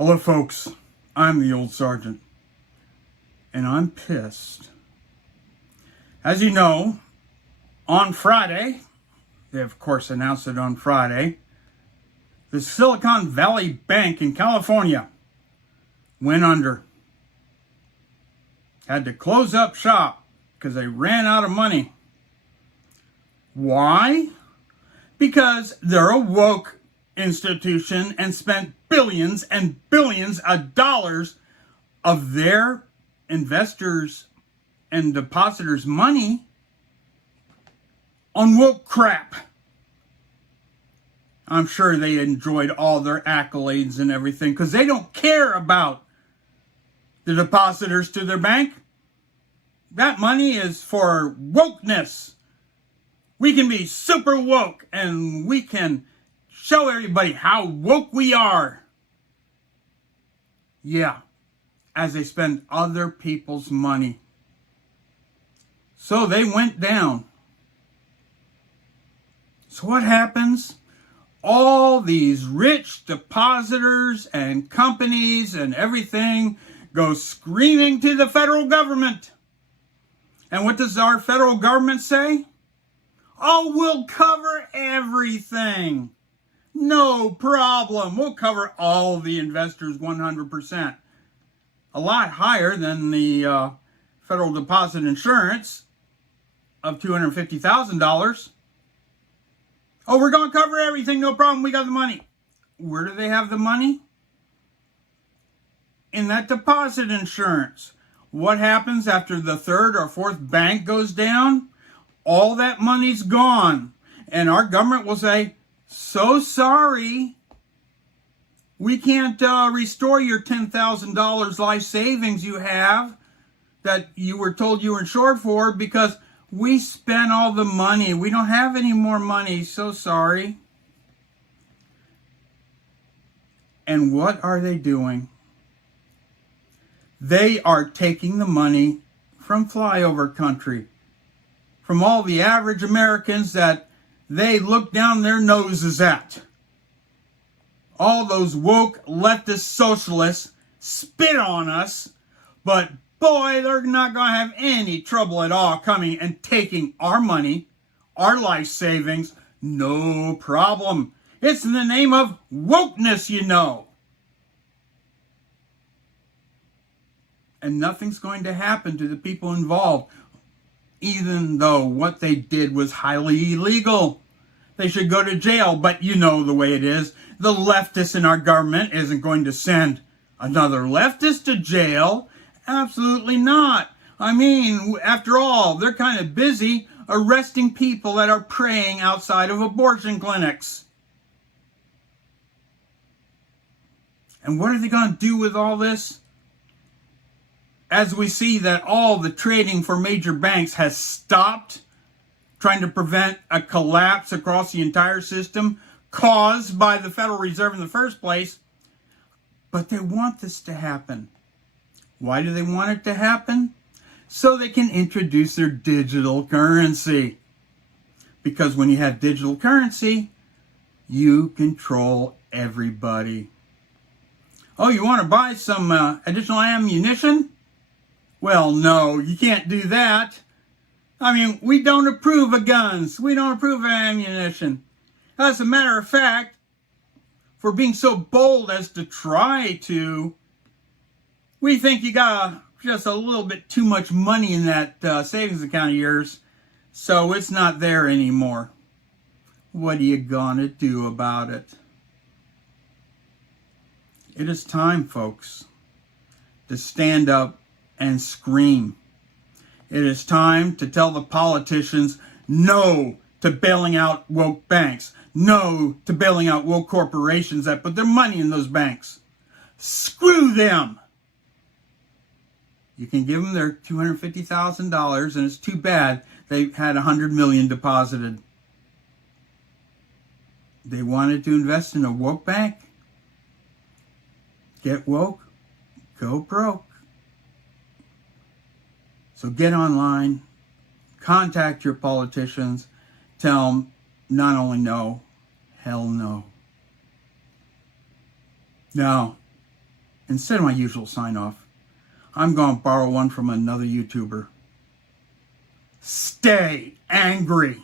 Hello, folks. I'm the old sergeant, and I'm pissed. As you know, on Friday, they of course announced it on Friday, the Silicon Valley Bank in California went under. Had to close up shop because they ran out of money. Why? Because they're a woke institution and spent billions and billions of dollars of their investors' and depositors' money on woke crap. I'm sure they enjoyed all their accolades and everything because they don't care about the depositors to their bank. That money is for wokeness. We can be super woke and we can show everybody how woke we are. Yeah, as they spend other people's money. So they went down. So what happens? All these rich depositors and companies and everything go screaming to the federal government. And what does our federal government say? Oh, we'll cover everything. No problem. We'll cover all the investors 100%. A lot higher than the federal deposit insurance of $250,000. Oh, we're going to cover everything. No problem. We got the money. Where do they have the money? In that deposit insurance. What happens after the third or fourth bank goes down? All that money's gone. And our government will say, so sorry, we can't restore your $10,000 life savings you have that you were told you were insured for because we spent all the money. We don't have any more money. So sorry. And what are they doing? They are taking the money from flyover country, from all the average Americans that they look down their noses at. All those woke leftist socialists spit on us, but boy, they're not going to have any trouble at all coming and taking our money, our life savings. No problem. It's in the name of wokeness, you know. And nothing's going to happen to the people involved, even though what they did was highly illegal. They should go to jail, but you know the way it is. The leftists in our government isn't going to send another leftist to jail. Absolutely not. I mean, after all, they're kind of busy arresting people that are praying outside of abortion clinics. And what are they going to do with all this? As we see that all the trading for major banks has stopped, trying to prevent a collapse across the entire system caused by the Federal Reserve in the first place. But they want this to happen. Why do they want it to happen? So they can introduce their digital currency. Because when you have digital currency, you control everybody. Oh, you want to buy some additional ammunition? Well, no, you can't do that. I mean, we don't approve of guns. We don't approve of ammunition. As a matter of fact, for being so bold as to try to, we think you got just a little bit too much money in that savings account of yours, so it's not there anymore. What are you gonna do about it? It is time, folks, to stand up and scream. It is time to tell the politicians no to bailing out woke banks. No to bailing out woke corporations that put their money in those banks. Screw them. You can give them their $250,000 and it's too bad they had $100 million deposited. They wanted to invest in a woke bank. Get woke, go broke. So get online, contact your politicians, tell them not only no, hell no. Now, instead of my usual sign off, I'm going to borrow one from another YouTuber. Stay angry.